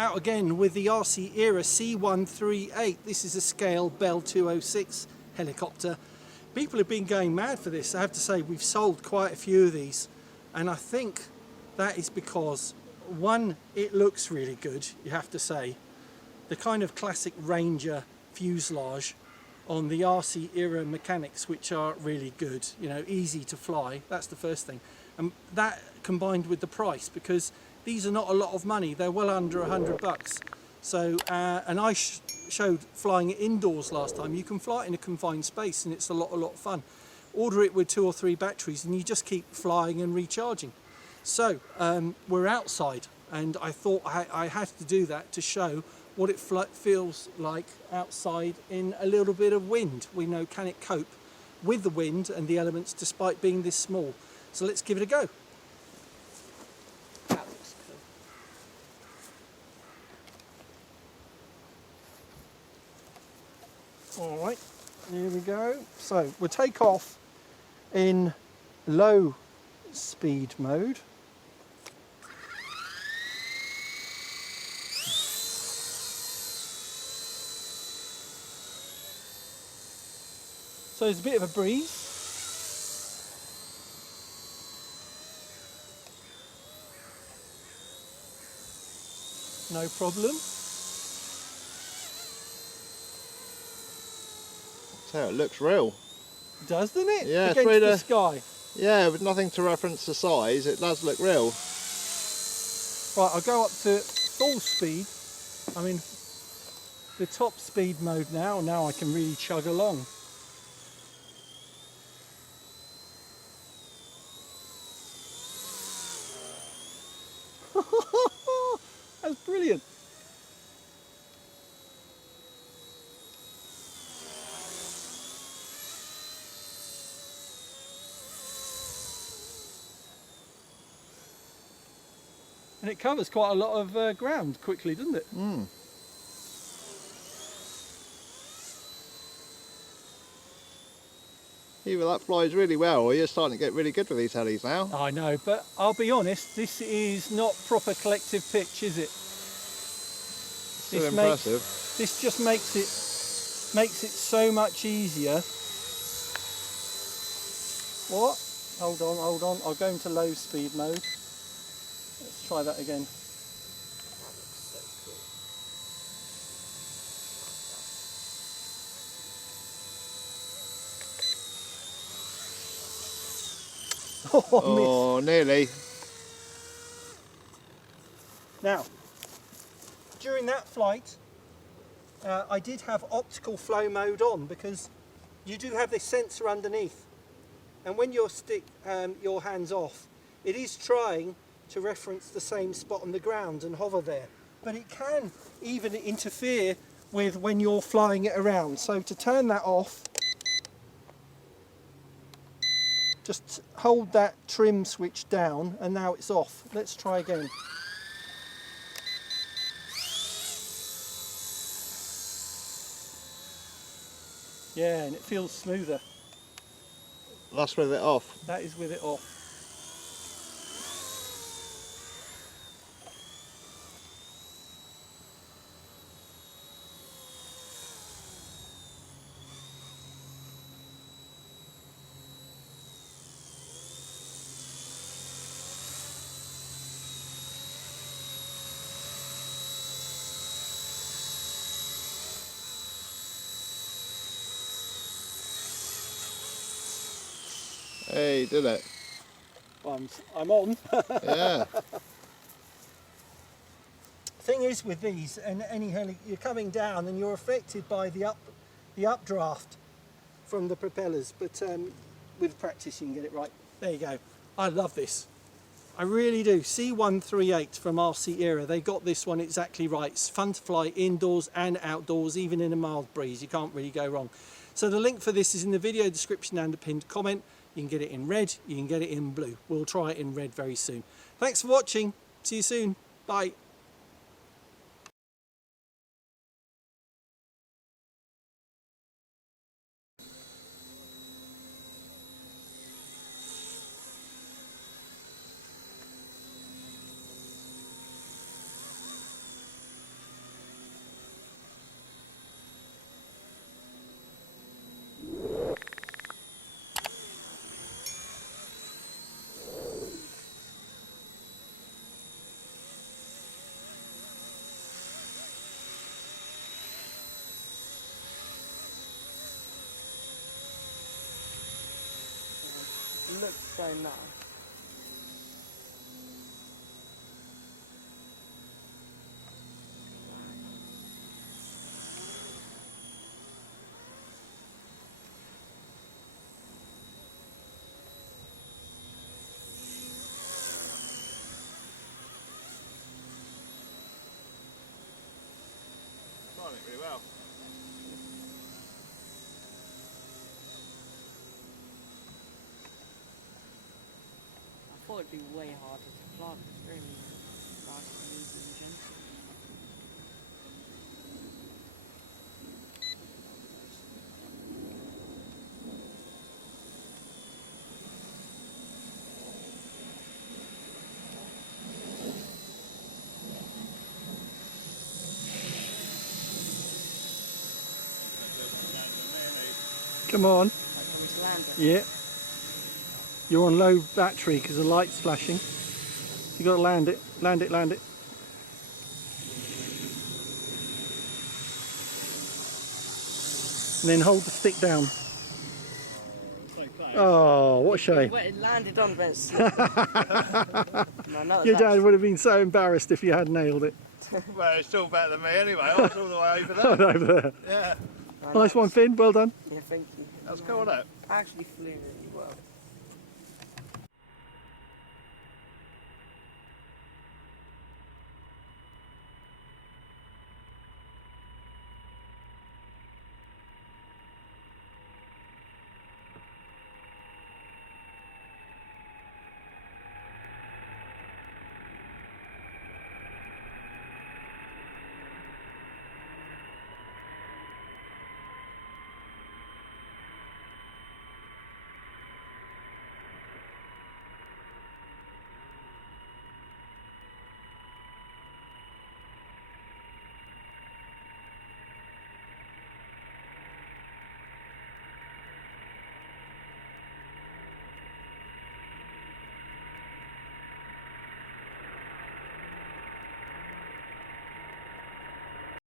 Out again with the RC Era C138. This is a scale Bell 206 helicopter. People have been going mad for this. I have to say, we've sold quite a few of these, and I think that is because, one, it looks really good, you have to say. The kind of classic Ranger fuselage on the RC Era mechanics, which are really good, you know, easy to fly. That's the first thing. And that combined with the price, because these are not a lot of money, they're well under $100. So, and I showed flying it indoors last time. You can fly it in a confined space and it's a lot of fun. Order it with 2 or 3 batteries and you just keep flying and recharging. So we're outside, and I thought I had to do that to show what it feels like outside in a little bit of wind. We know, can it cope with the wind and the elements despite being this small? So let's give it a go. That looks cool. All right, here we go. So we'll take off in low speed mode. So there's a bit of a breeze. No problem. So it looks real. Doesn't it? Yeah, against the sky. Yeah, with nothing to reference the size, it does look real. Right, I'll go up to full speed. I'm in the top speed mode now. Now I can really chug along. That's brilliant. And it covers quite a lot of ground quickly, doesn't it? Mm. Either that flies really well, or you're starting to get really good with these helis now. I know, but I'll be honest, this is not proper collective pitch, is it? Still impressive. This just makes it so much easier. What? Hold on. I'll go into low speed mode. Let's try that again. Oh, nearly. Now, during that flight, I did have optical flow mode on, because you do have this sensor underneath, and when you stick your hands off, it is trying to reference the same spot on the ground and hover there, but it can even interfere with when you're flying it around. So to turn that off, just hold that trim switch down and now it's off. Let's try again. Yeah, and it feels smoother. That's with it off. That is with it off. Hey, did it. I'm on. Yeah. Thing is with these, and any heli, you're coming down and you're affected by the updraft from the propellers, but with practice you can get it right. There you go. I love this. I really do. C138 from RC Era, they got this one exactly right. It's fun to fly indoors and outdoors, even in a mild breeze. You can't really go wrong. So the link for this is in the video description and a pinned comment. You can get it in red, you can get it in blue. We'll try it in red very soon. Thanks for watching. See you soon. Bye. looks so nice. Flying it really well. I thought it'd be way harder to fly, but it's really nice and easy and gentle. Come on. Like, can we land it? Yeah. You're on low battery because the light's flashing. You got to land it, land it, land it. And then hold the stick down. So close. Oh, what a shame. Well, it landed on but it slipped. No, not Your that. dad would have been so embarrassed if you had nailed it. Well, it's still better than me anyway. I was all the way over there. Over there. Yeah, No, Nice one, Finn. Well done. Yeah, thank you. that was cool, wasn't it? I actually flew really well.